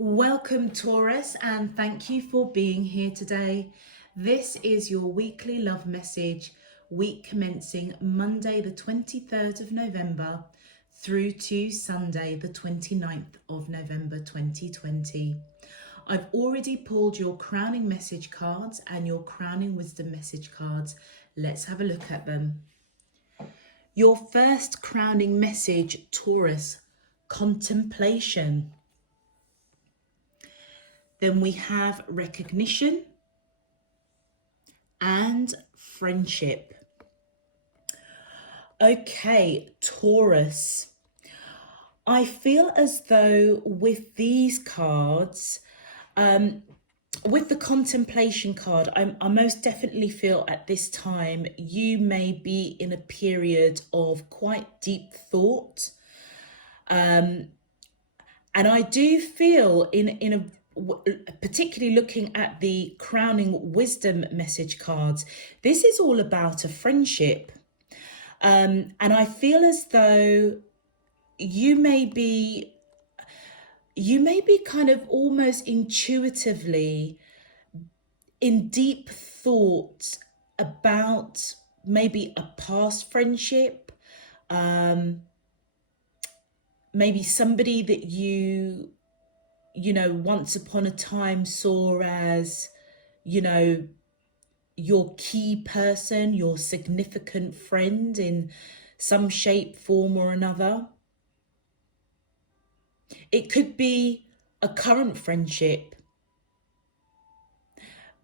Welcome, Taurus, and thank you for being here today. This is your weekly love message, week commencing Monday, the 23rd of November, through to Sunday, the 29th of November 2020. I've already pulled your crowning message cards and your crowning wisdom message cards. Let's have a look at them. Your first crowning message, Taurus, contemplation. Then we have recognition and friendship. Okay, Taurus. I feel as though with these cards, with the contemplation card, I most definitely feel at this time you may be in a period of quite deep thought. And I do feel in a particularly looking at the crowning wisdom message cards, this is all about a friendship. And I feel as though you may be kind of almost intuitively in deep thought about maybe a past friendship, maybe somebody that you once upon a time saw as, your key person, your significant friend in some shape, form or another. It could be a current friendship.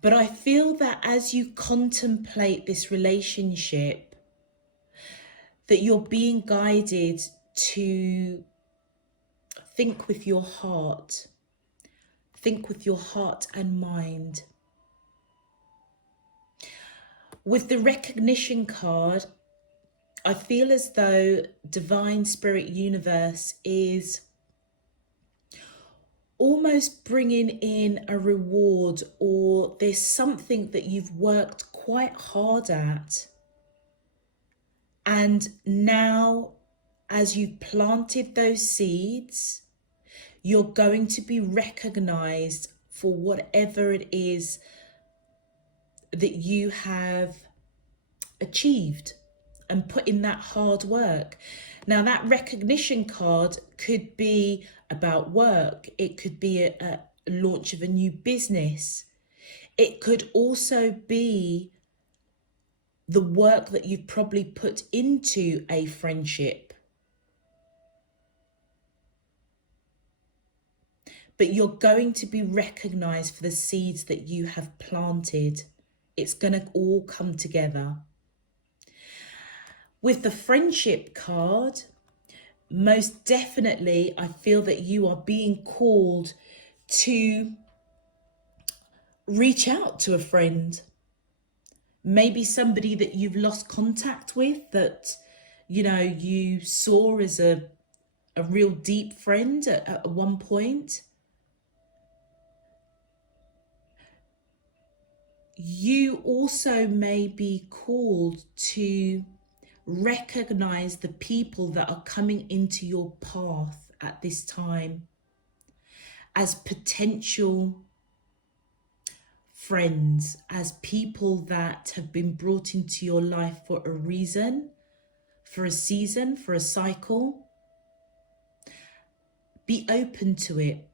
But I feel that as you contemplate this relationship, that you're being guided to think with your heart. Think with your heart and mind. With the recognition card, I feel as though Divine Spirit Universe is almost bringing in a reward, or there's something that you've worked quite hard at. And now, as you've planted those seeds, you're going to be recognized for whatever it is that you have achieved and put in that hard work. Now, that recognition card could be about work. It could be a launch of a new business. It could also be the work that you've probably put into a friendship. But you're going to be recognized for the seeds that you have planted. It's going to all come together. With the friendship card, most definitely, I feel that you are being called to reach out to a friend. Maybe somebody that you've lost contact with, that, you saw as a real deep friend at one point. You also may be called to recognize the people that are coming into your path at this time as potential friends, as people that have been brought into your life for a reason, for a season, for a cycle. Be open to it.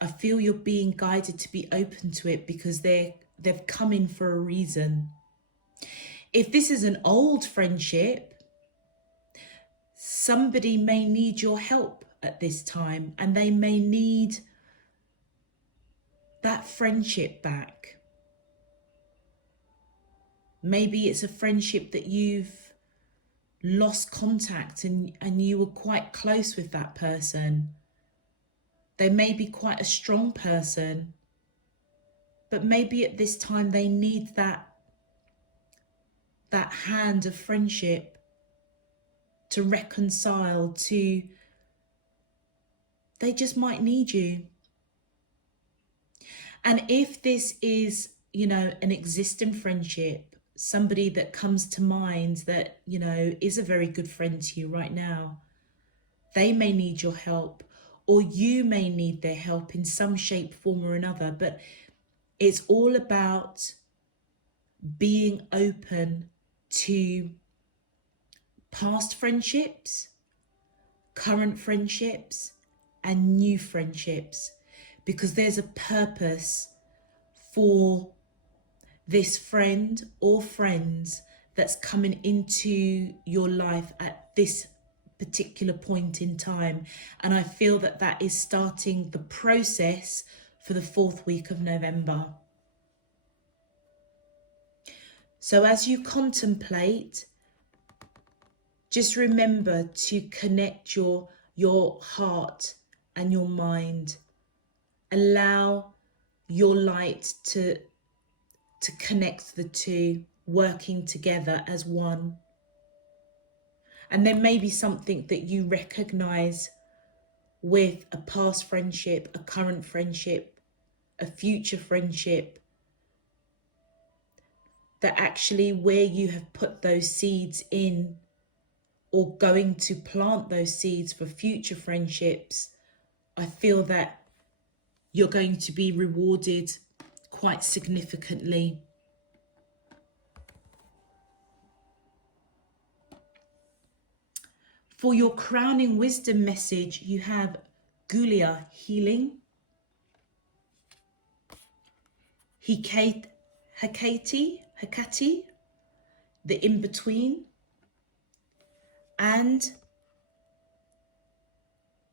I feel you're being guided to be open to it because they've come in for a reason. If this is an old friendship, somebody may need your help at this time, and they may need that friendship back. Maybe it's a friendship that you've lost contact and you were quite close with that person. They may be quite a strong person, but maybe at this time they need that hand of friendship to reconcile, they just might need you. And if this is, an existing friendship, somebody that comes to mind that, is a very good friend to you right now, they may need your help. or you may need their help in some shape, form or another. But it's all about being open to past friendships, current friendships, and new friendships, because there's a purpose for this friend or friends that's coming into your life at this particular point in time. And I feel that that is starting the process for the 4th week of November. So as you contemplate, just remember to connect your heart and your mind. Allow your light to connect the two, working together as one. And there may be something that you recognize with a past friendship, a current friendship, a future friendship, that actually where you have put those seeds in, or going to plant those seeds for future friendships, I feel that you're going to be rewarded quite significantly. For your crowning wisdom message, you have Gulia, healing, Hecate, the in-between, and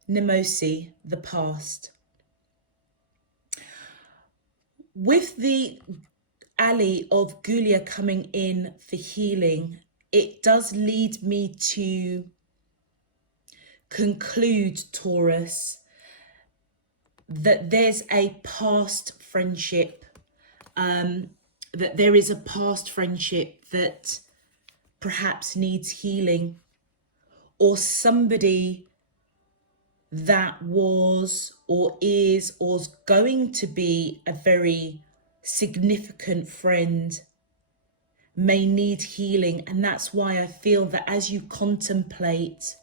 Nemosi, the past. With the alley of Gulia coming in for healing, it does lead me to conclude, Taurus, that there's a past friendship, that there is a past friendship that perhaps needs healing, or somebody that was or is or is going to be a very significant friend may need healing. And that's why I feel that as you contemplate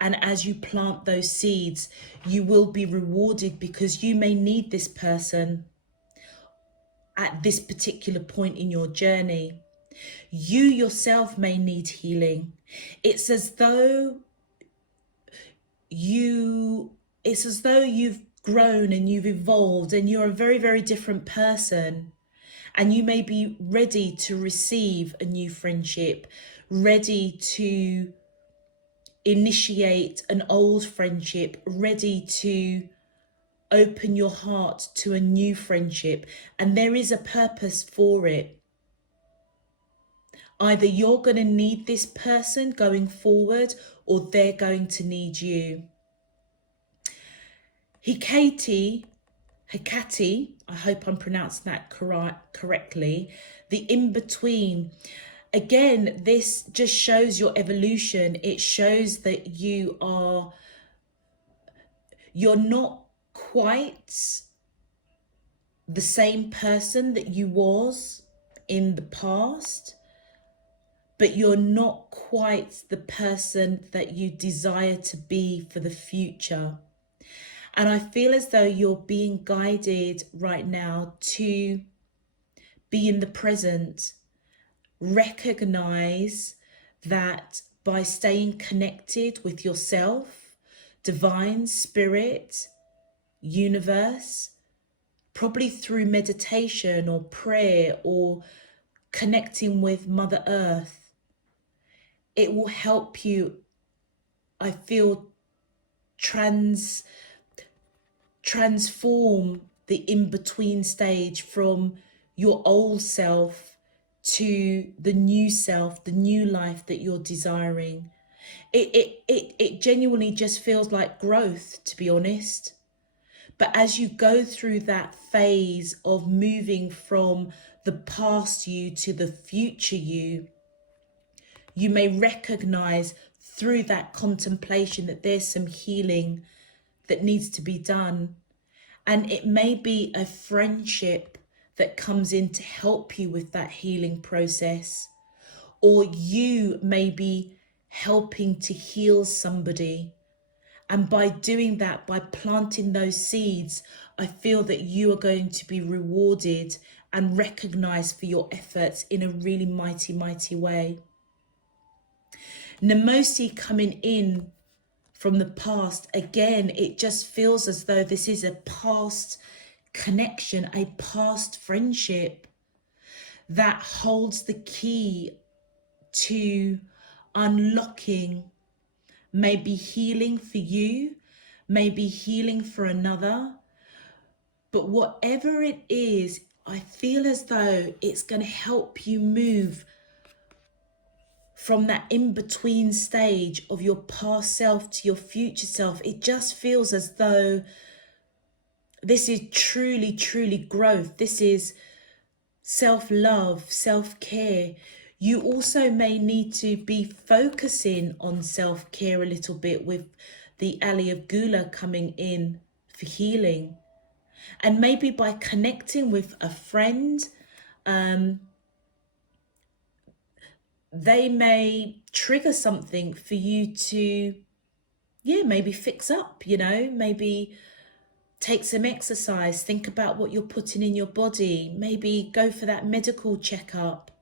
and as you plant those seeds, you will be rewarded, because you may need this person at this particular point in your journey. You yourself may need healing. It's as though you've grown and you've evolved and you're a very, very different person. And you may be ready to receive a new friendship, ready to initiate an old friendship, ready to open your heart to a new friendship. And there is a purpose for it. Either you're going to need this person going forward, or they're going to need you. Hecate, I hope I'm pronouncing that correctly, the in-between. Again, this just shows your evolution. It shows that you're not quite the same person that you was in the past, but you're not quite the person that you desire to be for the future. And I feel as though you're being guided right now to be in the present. Recognize that by staying connected with yourself, divine spirit, universe, probably through meditation or prayer or connecting with Mother Earth, it will help you, I feel, transform the in-between stage from your old self to the new self, the new life that you're desiring. It genuinely just feels like growth, to be honest. But as you go through that phase of moving from the past you to the future you may recognize through that contemplation that there's some healing that needs to be done. And it may be a friendship that comes in to help you with that healing process. Or you may be helping to heal somebody. And by doing that, by planting those seeds, I feel that you are going to be rewarded and recognized for your efforts in a really mighty, mighty way. Nemosi coming in from the past, again, it just feels as though this is a past connection, a past friendship that holds the key to unlocking maybe healing for you, maybe healing for another. But whatever it is, I feel as though it's going to help you move from that in-between stage of your past self to your future self. It just feels as though this is truly, truly growth. This is self-love, self-care. You also may need to be focusing on self-care a little bit with the Alley of Gula coming in for healing. And maybe by connecting with a friend, they may trigger something for you to, maybe fix up, maybe take some exercise, think about what you're putting in your body, maybe go for that medical checkup.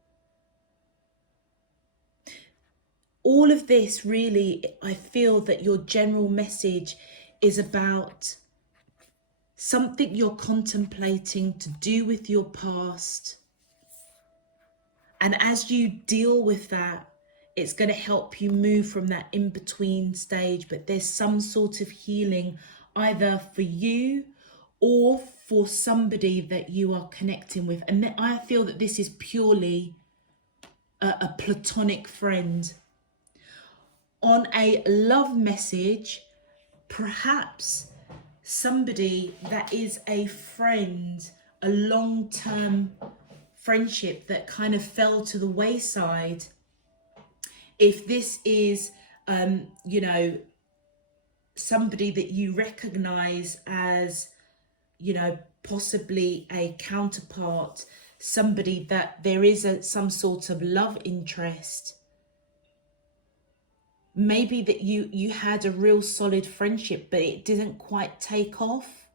All of this really, I feel that your general message is about something you're contemplating to do with your past. And as you deal with that, it's going to help you move from that in-between stage. But there's some sort of healing either for you or for somebody that you are connecting with. And I feel that this is purely a platonic friend. On a love message, perhaps somebody that is a friend, a long-term friendship that kind of fell to the wayside. If this is, somebody that you recognize as, possibly a counterpart, somebody that there is some sort of love interest. Maybe that you had a real solid friendship, but it didn't quite take off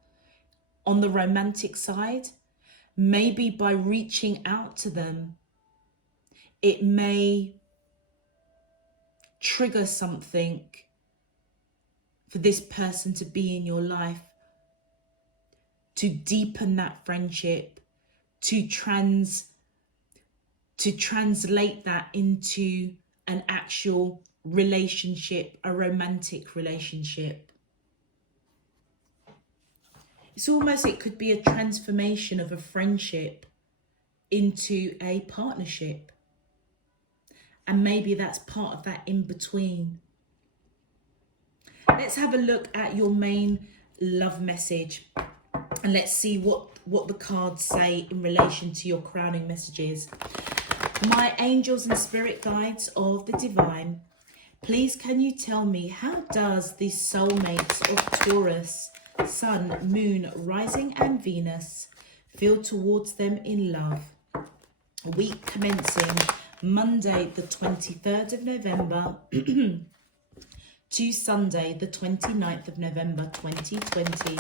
on the romantic side. Maybe by reaching out to them, it may trigger something for this person to be in your life, to deepen that friendship, to translate that into an actual relationship, a romantic relationship. It's almost, it could be a transformation of a friendship into a partnership. And maybe that's part of that in between. Let's have a look at your main love message. And let's see what the cards say in relation to your crowning messages. My angels and spirit guides of the divine, please can you tell me, how does the soulmates of Taurus, Sun, Moon, Rising and Venus feel towards them in love? Week commencing Monday the 23rd of November to Sunday the 29th of November 2020.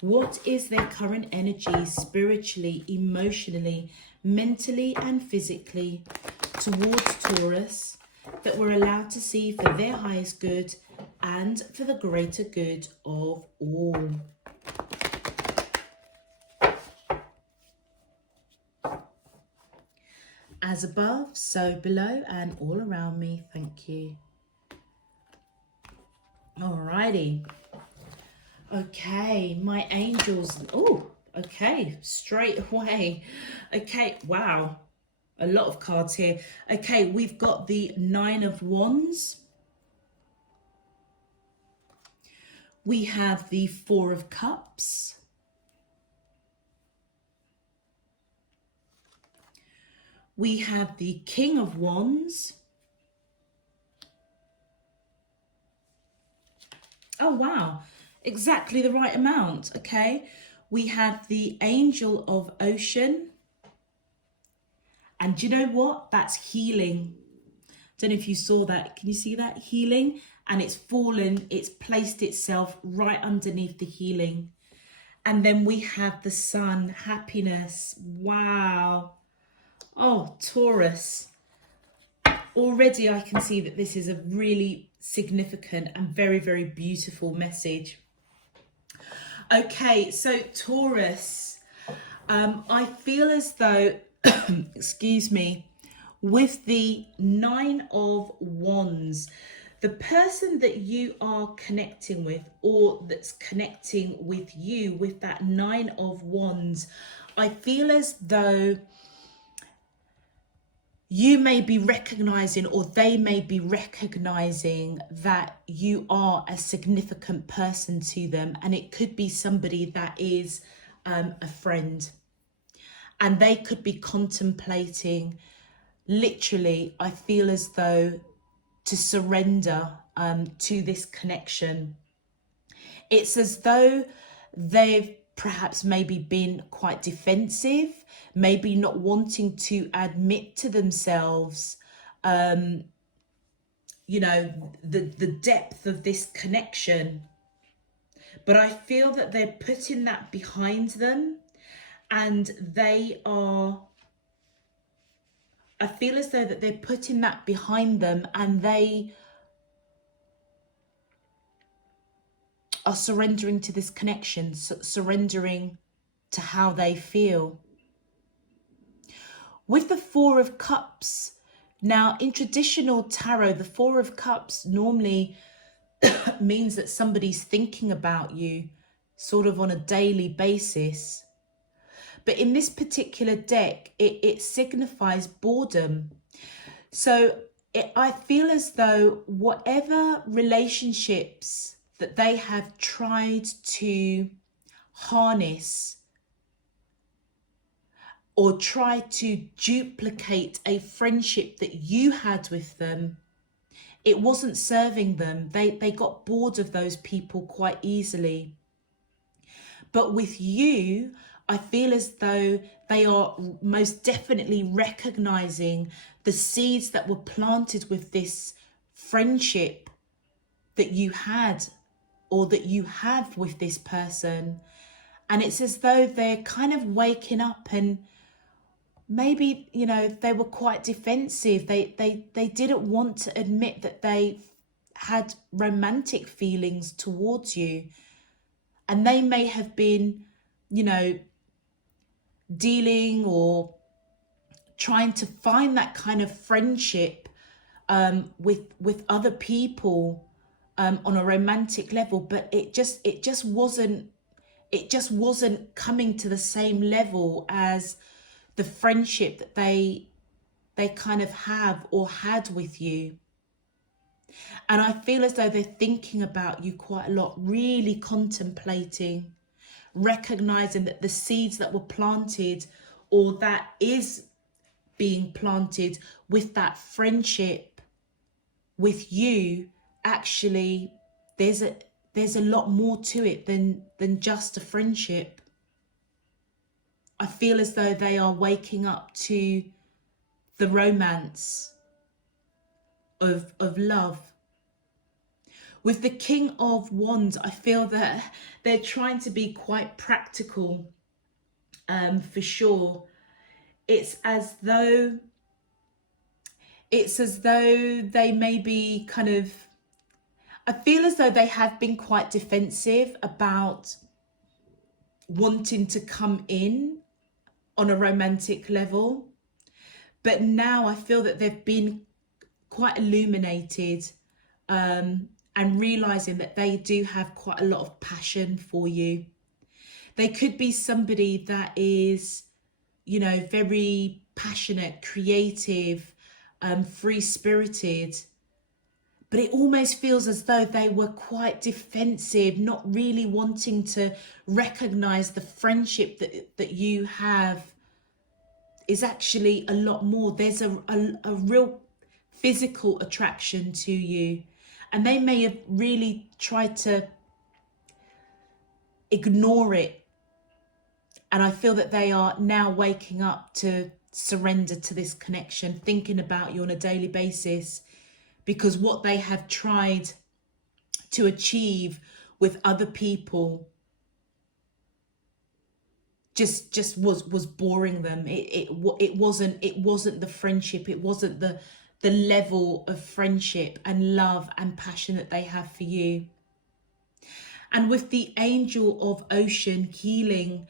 What is their current energy spiritually, emotionally, mentally and physically towards Taurus that we're allowed to see for their highest good and for the greater good of all? As above, so below and all around me. Thank you. Alrighty. Okay, my angels. Oh, okay, straight away. Okay, wow. A lot of cards here. Okay, we've got the Nine of Wands. We have the Four of Cups. We have the King of Wands. Oh, wow. Exactly the right amount. Okay. We have the Angel of Ocean. And do you know what? That's healing. Don't know if you saw that. Can you see that? Healing. and it's fallen, it's placed itself right underneath the healing. And then we have the sun, happiness. Wow. Oh, Taurus. Already I can see that this is a really significant and very, very beautiful message. Okay, so Taurus, I feel as though, excuse me, with the Nine of Wands, the person that you are connecting with, or that's connecting with you with that Nine of Wands, I feel as though you may be recognizing, or they may be recognizing, that you are a significant person to them. And it could be somebody that is a friend. And they could be contemplating, literally, I feel as though, to surrender to this connection. It's as though they've perhaps maybe been quite defensive, maybe not wanting to admit to themselves, you know, the depth of this connection. But I feel that they're putting that behind them, and I feel as though that they're putting that behind them, and they are surrendering to this connection, surrendering to how they feel. With the Four of Cups, now in traditional tarot, the Four of Cups normally means that somebody's thinking about you sort of on a daily basis. But in this particular deck, it signifies boredom. So I feel as though whatever relationships that they have tried to harness or try to duplicate a friendship that you had with them, it wasn't serving them. They got bored of those people quite easily. But with you, I feel as though they are most definitely recognizing the seeds that were planted with this friendship that you had, or that you have with this person. And it's as though they're kind of waking up, and maybe, you know, they were quite defensive. They didn't want to admit that they had romantic feelings towards you. And they may have been, you know, dealing or trying to find that kind of friendship with other people on a romantic level, but it just wasn't coming to the same level as the friendship that they kind of have or had with you. And I feel as though they're thinking about you quite a lot, really contemplating, recognizing that the seeds that were planted, or that is being planted with that friendship with you, actually there's a lot more to it than just a friendship. I feel as though they are waking up to the romance of love. With the King of Wands, I feel that they're trying to be quite practical, for sure. It's as though they may be kind of, I feel as though they have been quite defensive about wanting to come in on a romantic level. But now I feel that they've been quite illuminated, and realizing that they do have quite a lot of passion for you. They could be somebody that is, you know, very passionate, creative, free-spirited. But it almost feels as though they were quite defensive, not really wanting to recognize the friendship that you have is actually a lot more. There's a real physical attraction to you. And they may have really tried to ignore it. And I feel that they are now waking up to surrender to this connection, thinking about you on a daily basis, because what they have tried to achieve with other people just was boring them. It wasn't the friendship, it wasn't the level of friendship and love and passion that they have for you. And with the angel of ocean healing,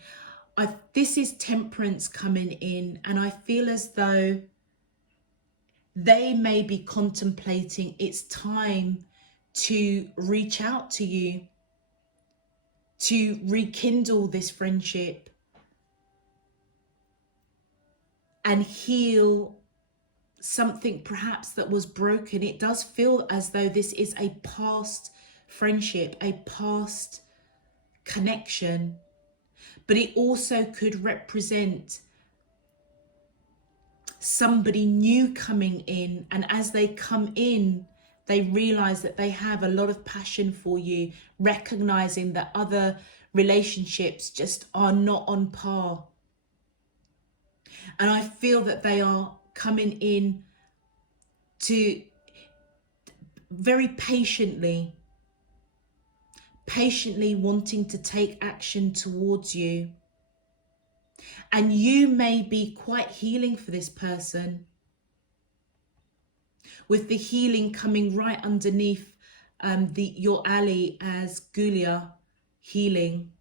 this is temperance coming in, and I feel as though they may be contemplating it's time to reach out to you, to rekindle this friendship and heal something perhaps that was broken. It does feel as though this is a past friendship, a past connection, but it also could represent somebody new coming in, and as they come in, they realize that they have a lot of passion for you, recognizing that other relationships just are not on par. And I feel that they are coming in to very patiently wanting to take action towards you. And you may be quite healing for this person, with the healing coming right underneath your ally as Gulia healing.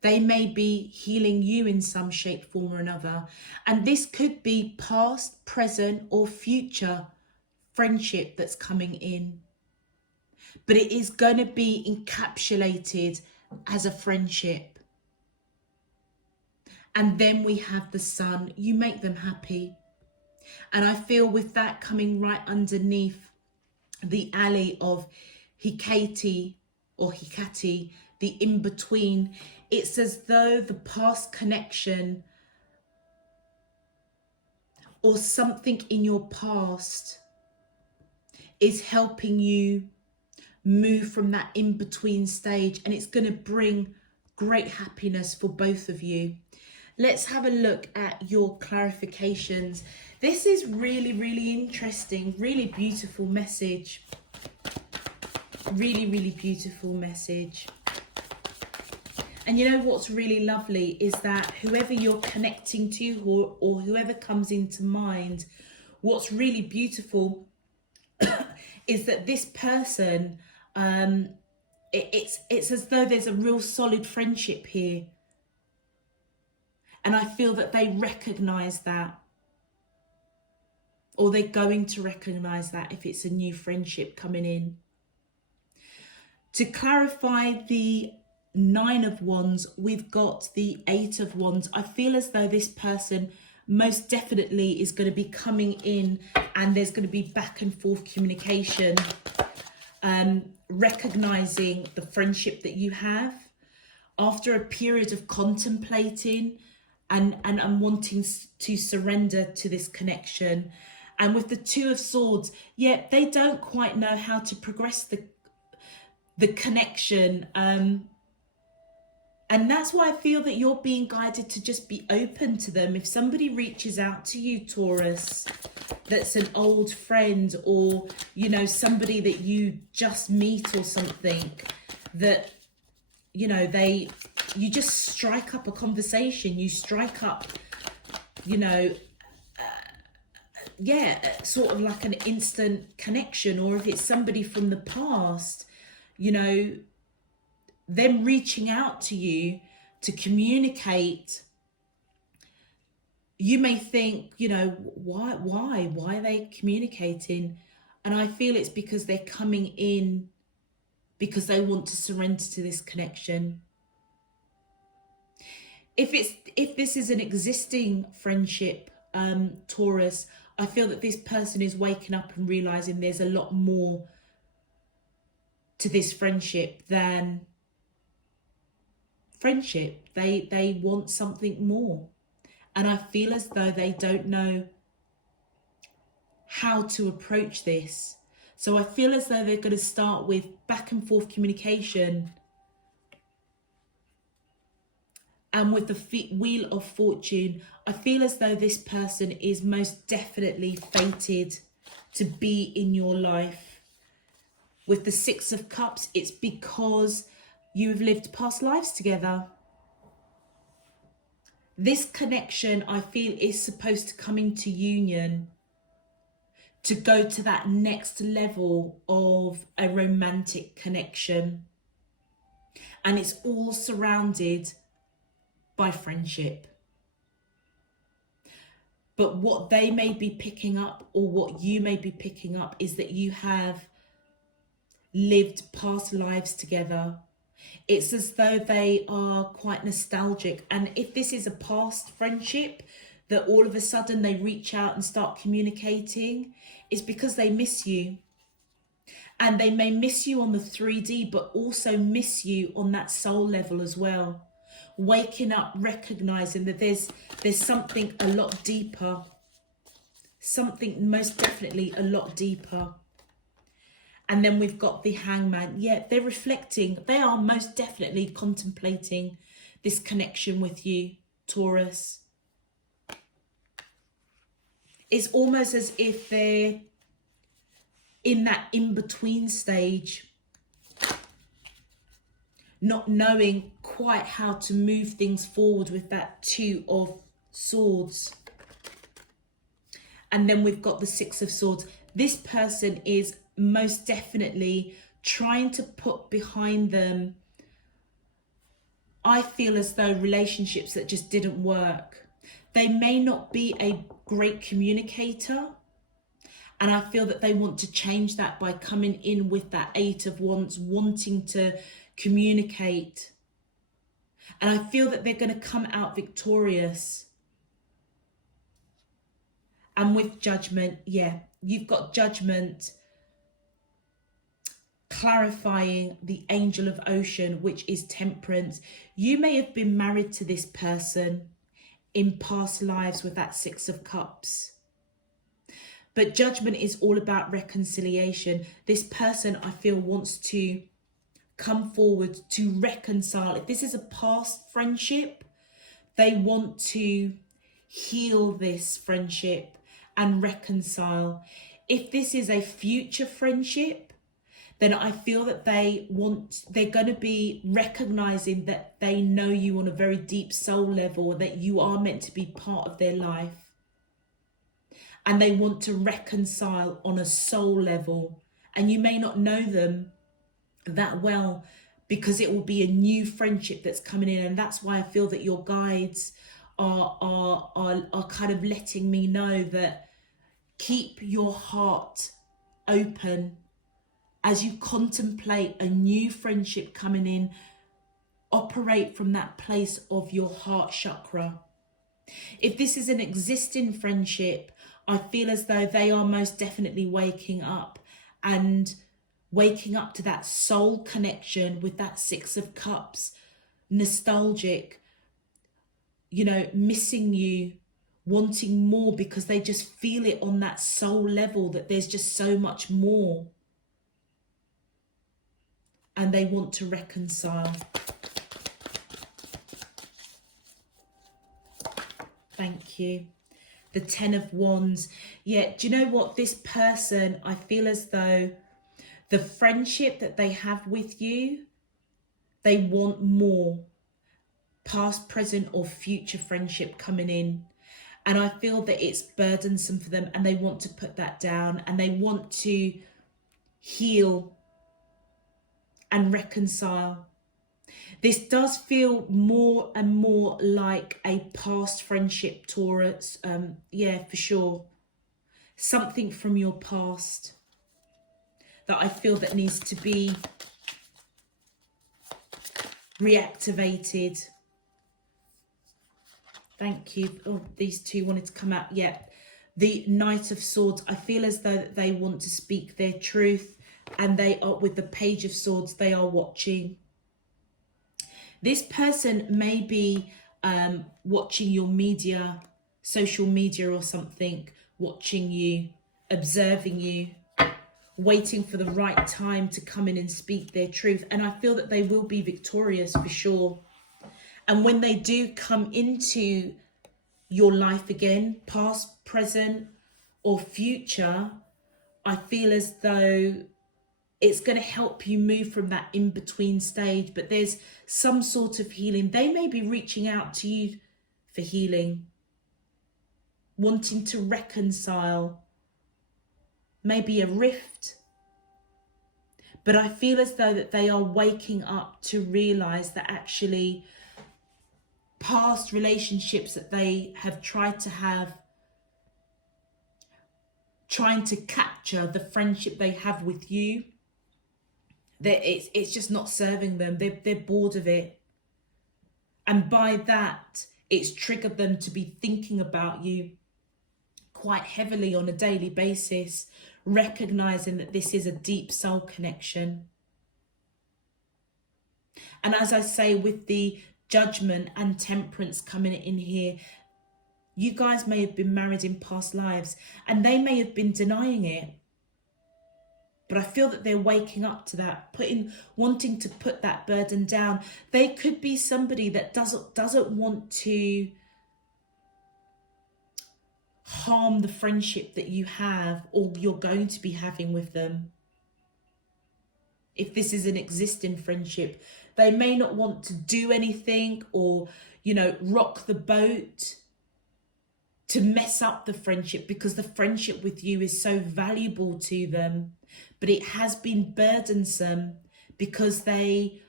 They may be healing you in some shape, form or another. And this could be past, present or future friendship that's coming in. But it is going to be encapsulated as a friendship. And then we have the sun. You make them happy. And I feel with that coming right underneath the alley of Hikati or Hikati, the in-between, it's as though the past connection or something in your past is helping you move from that in-between stage, and it's going to bring great happiness for both of you. Let's have a look at your clarifications. This is really, really interesting, really beautiful message. Really, really beautiful message. And you know what's really lovely is that whoever you're connecting to or whoever comes into mind, what's really beautiful is that this person, it's as though there's a real solid friendship here. And I feel that they recognize that, or they're going to recognize that if it's a new friendship coming in. To clarify the 9 of Wands, we've got the 8 of Wands. I feel as though this person most definitely is going to be coming in, and there's going to be back and forth communication, recognizing the friendship that you have after a period of contemplating and wanting to surrender to this connection. And with the 2 of Swords, yeah, they don't quite know how to progress the connection. And that's why I feel that you're being guided to just be open to them. If somebody reaches out to you, Taurus, that's an old friend, or, you know, somebody that you just meet or something, that, you know, you just strike up a conversation, you strike up, you know, sort of like an instant connection. Or if it's somebody from the past, you know, them reaching out to you to communicate, you may think, you know, why are they communicating? And I feel it's because they're coming in because they want to surrender to this connection. If this is an existing friendship, Taurus, I feel that this person is waking up and realizing there's a lot more to this friendship than friendship. They want something more. And I feel as though they don't know how to approach this. So I feel as though they're going to start with back and forth communication. And with the Wheel of Fortune, I feel as though this person is most definitely fated to be in your life. With the Six of Cups, it's because you've lived past lives together. This connection, I feel, is supposed to come into union to go to that next level of a romantic connection. And it's all surrounded by friendship. But what they may be picking up, or what you may be picking up, is that you have lived past lives together. It's as though they are quite nostalgic. And if this is a past friendship, that all of a sudden they reach out and start communicating, it's because they miss you. And they may miss you on the 3D, but also miss you on that soul level as well. Waking up, recognizing that there's something a lot deeper. Something most definitely a lot deeper. And then we've got the Hangman. Yeah, they're reflecting. They are most definitely contemplating this connection with you, Taurus. It's almost as if they're in that in-between stage, not knowing quite how to move things forward with that Two of Swords. And then we've got the Six of Swords. This person is most definitely trying to put behind them, I feel as though, relationships that just didn't work. They may not be a great communicator, and I feel that they want to change that by coming in with that Eight of Wands, wanting to communicate. And I feel that they're going to come out victorious. And with Judgment, yeah, you've got Judgment clarifying the Angel of Ocean, which is Temperance. You may have been married to this person in past lives with that Six of Cups. But Judgment is all about reconciliation. This person, I feel, wants to come forward to reconcile. If this is a past friendship, they want to heal this friendship and reconcile. If this is a future friendship, then I feel that they're going to be recognizing that they know you on a very deep soul level, that you are meant to be part of their life. And they want to reconcile on a soul level. And you may not know them that well, because it will be a new friendship that's coming in. And that's why I feel that your guides are kind of letting me know that keep your heart open as you contemplate a new friendship coming in. Operate from that place of your heart chakra. If this is an existing friendship, I feel as though they are most definitely waking up, and waking up to that soul connection with that Six of Cups, nostalgic, you know, missing you, wanting more, because they just feel it on that soul level that there's just so much more. And they want to reconcile. Thank you. The Ten of Wands. Yeah, do you know what? This person, I feel as though the friendship that they have with you, they want more. Past, present, or future friendship coming in. And I feel that it's burdensome for them, and they want to put that down, and they want to heal and reconcile. This does feel more and more like a past friendship, Taurus. Yeah, for sure. Something from your past that I feel that needs to be reactivated. Thank you. Oh, these two wanted to come out. Yeah. The Knight of Swords. I feel as though they want to speak their truth, and they are, with the Page of Swords, they are watching. This person may be watching your media, social media or something, watching you, observing you, waiting for the right time to come in and speak their truth. And I feel that they will be victorious for sure. And when they do come into your life again, past, present, or future, I feel as though it's going to help you move from that in-between stage, but there's some sort of healing. They may be reaching out to you for healing, wanting to reconcile, maybe a rift. But I feel as though that they are waking up to realize that actually past relationships that they have tried to have, trying to capture the friendship they have with you, that it's just not serving them. They're bored of it. And by that, it's triggered them to be thinking about you quite heavily on a daily basis, recognizing that this is a deep soul connection. And as I say, with the Judgment and Temperance coming in here, you guys may have been married in past lives and they may have been denying it. But I feel that they're waking up to that, wanting to put that burden down. They could be somebody that doesn't want to harm the friendship that you have or you're going to be having with them. If this is an existing friendship, they may not want to do anything or, rock the boat to mess up the friendship, because the friendship with you is so valuable to them. But it has been burdensome because they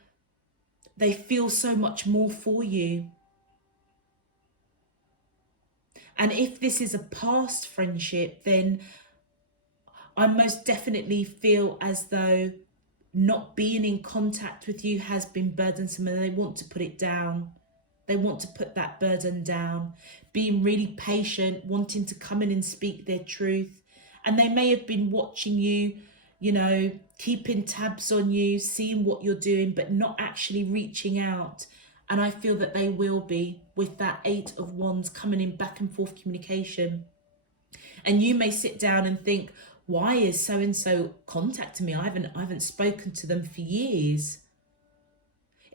feel so much more for you. And if this is a past friendship, then I most definitely feel as though not being in contact with you has been burdensome and they want to put it down. They want to put that burden down, being really patient, wanting to come in and speak their truth. And they may have been watching you, keeping tabs on you, seeing what you're doing, but not actually reaching out. And I feel that they will be, with that 8 of Wands coming in back and forth communication. And you may sit down and think, why is so-and-so contacting me? I haven't spoken to them for years.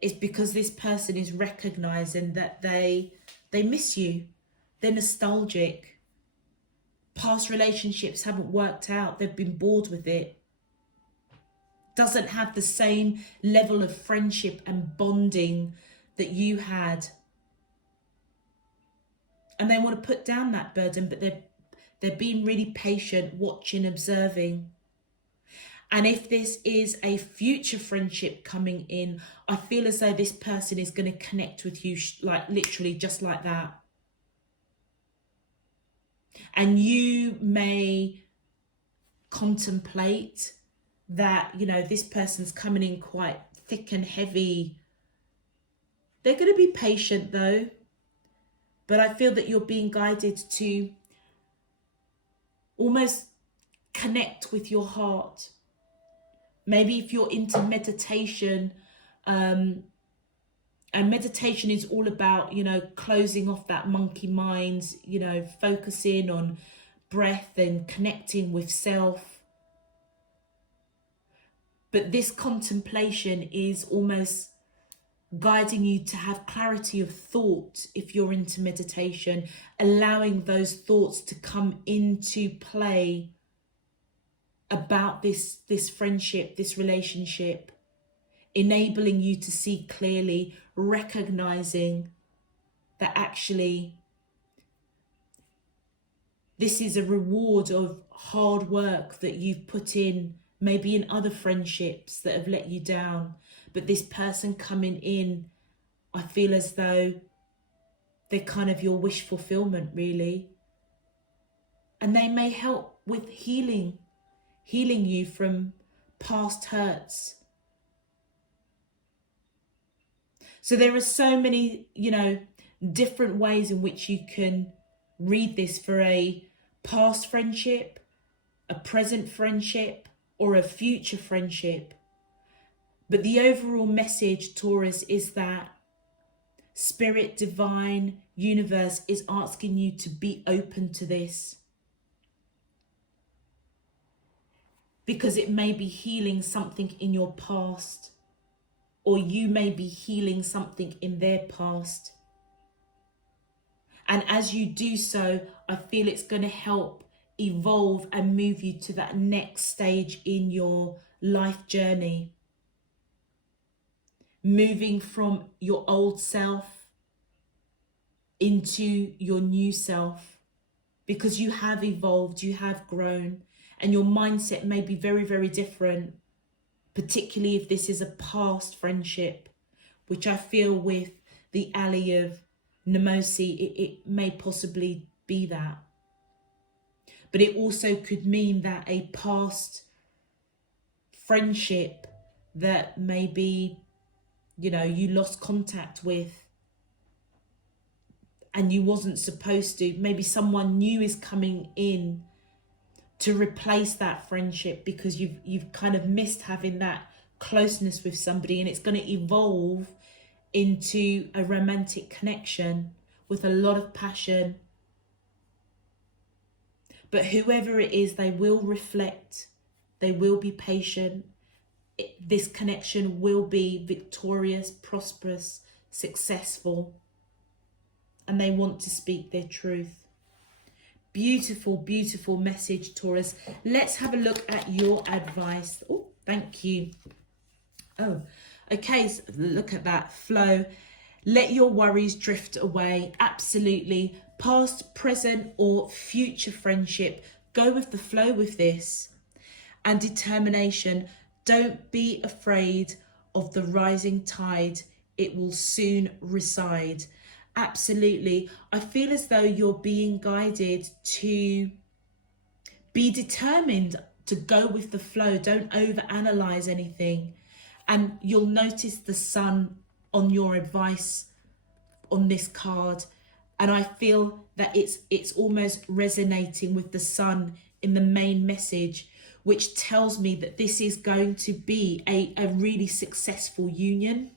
It's because this person is recognizing that they miss you. They're nostalgic. Past relationships haven't worked out. They've been bored with it. Doesn't have the same level of friendship and bonding that you had. And they want to put down that burden, but they're being really patient, watching, observing. And if this is a future friendship coming in, I feel as though this person is going to connect with you like literally just like that. And you may contemplate that, this person's coming in quite thick and heavy. They're going to be patient though. But I feel that you're being guided to almost connect with your heart. Maybe if you're into meditation, and meditation is all about, closing off that monkey mind, focusing on breath and connecting with self. But this contemplation is almost guiding you to have clarity of thought if you're into meditation, allowing those thoughts to come into play about this friendship, this relationship, enabling you to see clearly, recognizing that actually this is a reward of hard work that you've put in, maybe in other friendships that have let you down. But this person coming in, I feel as though they're kind of your wish fulfillment, really. And they may help with healing you from past hurts. So there are so many, different ways in which you can read this for a past friendship, a present friendship, or a future friendship. But the overall message, Taurus, is that Spirit, Divine, Universe is asking you to be open to this. Because it may be healing something in your past, or you may be healing something in their past. And as you do so, I feel it's going to help evolve and move you to that next stage in your life journey. Moving from your old self into your new self, because you have evolved, you have grown, and your mindset may be very, very different, particularly if this is a past friendship, which I feel with the alley of Nemosi, it may possibly be that. But it also could mean that a past friendship that maybe, you know, you lost contact with and you wasn't supposed to, maybe someone new is coming in to replace that friendship because you've kind of missed having that closeness with somebody, and it's going to evolve into a romantic connection with a lot of passion. But whoever it is, they will reflect, they will be patient. This connection will be victorious, prosperous, successful, and they want to speak their truth. Beautiful, beautiful message, Taurus. Let's have a look at your advice. Oh, thank you. Oh, okay, so look at that flow. Let your worries drift away. Absolutely. Past, present, or future friendship. Go with the flow with this. And determination. Don't be afraid of the rising tide. It will soon recede. Absolutely. I feel as though you're being guided to be determined to go with the flow. Don't overanalyze anything. And you'll notice the sun on your advice on this card. And I feel that it's almost resonating with the sun in the main message, which tells me that this is going to be a really successful union.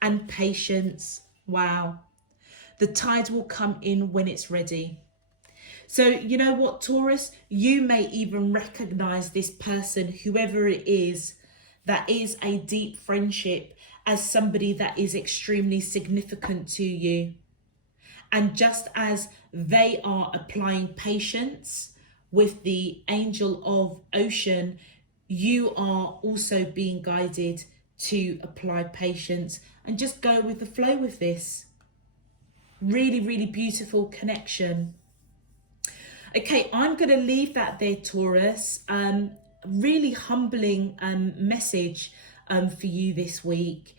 And patience. Wow. The tide will come in when it's ready. So you know what, Taurus? You may even recognize this person, whoever it is, that is a deep friendship, as somebody that is extremely significant to you. And just as they are applying patience with the angel of ocean, you are also being guided to apply patience and just go with the flow with this. Really, really beautiful connection. Okay, I'm going to leave that there, Taurus. Really humbling message for you this week.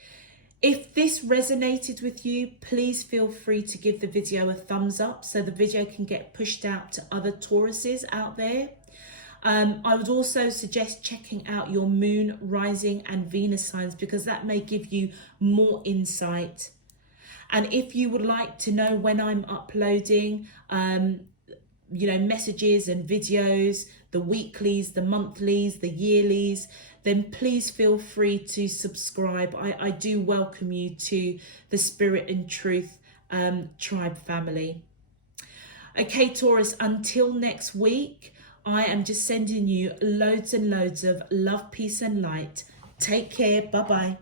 If this resonated with you, please feel free to give the video a thumbs up so the video can get pushed out to other Tauruses out there. I would also suggest checking out your moon, rising and Venus signs, because that may give you more insight. And if you would like to know when I'm uploading, messages and videos, the weeklies, the monthlies, the yearlies, then please feel free to subscribe. I do welcome you to the Spirit and Truth tribe family. Okay, Taurus, until next week, I am just sending you loads and loads of love, peace and light. Take care. Bye-bye.